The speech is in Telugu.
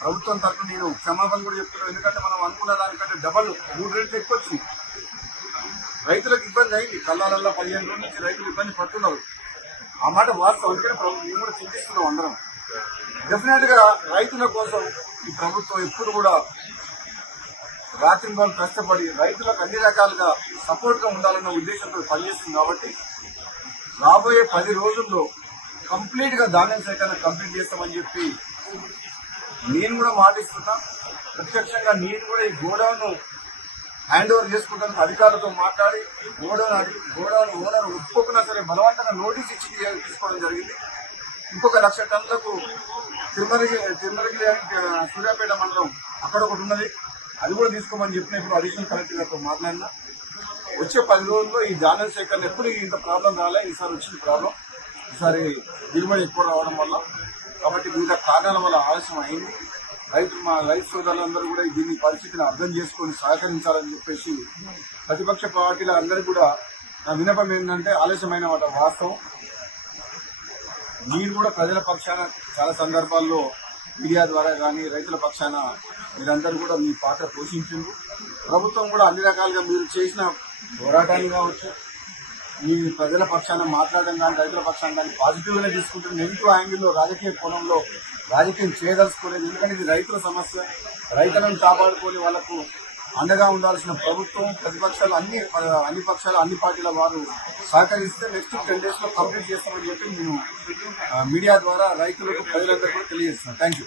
ప్రభుత్వం తరఫున నేను క్షమాపణ కూడా చెప్తున్నాను. ఎందుకంటే మనం అనుకున్న దానికంటే డబల్ 3 రెట్లు ఎక్కువ వచ్చింది. రైతులకు ఇబ్బంది అయింది. కళ్ళాలల్లో 15 రోజుల నుంచి రైతులు ఇబ్బంది పడుతున్నారు. ఆ మాట వాస్తవం. అందుకని మేము కూడా చింతిస్తున్నాం అందరం. డెఫినెట్ గా రైతుల కోసం ఈ ప్రభుత్వం ఎప్పుడు కూడా రాత్రింబాలు కష్టపడి రైతులకు అన్ని రకాలుగా సపోర్ట్ గా ఉండాలన్న ఉద్దేశంతో పనిచేస్తుంది. కాబట్టి రాబోయే 10 రోజుల్లో కంప్లీట్ గా ధాన్యం సేకరణ కంప్లీట్ చేస్తామని చెప్పి నేను కూడా మాటిస్తున్నా. ప్రత్యక్షంగా నేను కూడా ఈ గోడౌన్ హ్యాండ్ ఓవర్ చేసుకుంటాను. అధికారులతో మాట్లాడి గోడౌన్ ఓనర్ ఒప్పుకున్నా సరే బలవంతంగా నోటీస్ ఇచ్చి తీసుకోవడం జరిగింది. ఇంకొక 1,00,000 టన్నులకు తిరుమలగిరి సూర్యాపేట మండలం అక్కడ ఒకటి ఉన్నది, అది కూడా తీసుకోమని చెప్పిన ఇప్పుడు అడిషనల్ కలెక్టర్ గారితో మాట్లాడినా. వచ్చే 10 రోజుల్లో ఈ ధాన్యం సేకరణ ఎప్పుడు ఇంత ప్రాబ్లం రాలే. ఈసారి వచ్చింది ప్రాబ్లం. ఈసారి దిగుబడి ఎక్కువ రావడం వల్ల, కాబట్టి వివిధ కారణాల వల్ల ఆలస్యం అయింది. మా రైతు సోదరులందరూ కూడా దీన్ని పరిస్థితిని అర్థం చేసుకుని సహకరించాలని చెప్పేసి ప్రతిపక్ష పార్టీల అందరికీ కూడా నా విన్నపం ఏంటంటే, ఆలస్యమైన మాట వాస్తవం. మీరు కూడా ప్రజల పక్షాన చాలా సందర్భాల్లో మీడియా ద్వారా కానీ రైతుల పక్షాన మీరందరూ కూడా మీ పాత్ర పోషించారు. ప్రభుత్వం కూడా అన్ని రకాలుగా మీరు చేసిన పోరాటాలు కావచ్చు, మీ ప్రజల పక్షాన మాట్లాడడం కానీ రైతుల పక్షాన కానీ పాజిటివ్ గానే తీసుకుంటారు. నెగిటివ్ యాంగిల్లో రాజకీయ కోణంలో రాజకీయం చేయదలుచుకోలేదు. ఎందుకంటే ఇది రైతుల సమస్య. రైతులను కాపాడుకొని వాళ్లకు అండగా ఉండాల్సిన ప్రభుత్వం, ప్రతిపక్షాలు అన్ని పక్షాలు అన్ని పార్టీల వారు సహకరిస్తే నెక్స్ట్ 10 days లో కంప్లీట్ చేస్తామని చెప్పి నేను మీడియా ద్వారా రైతులకు ప్రజలందరూ కూడా తెలియజేస్తున్నాను. Thank you.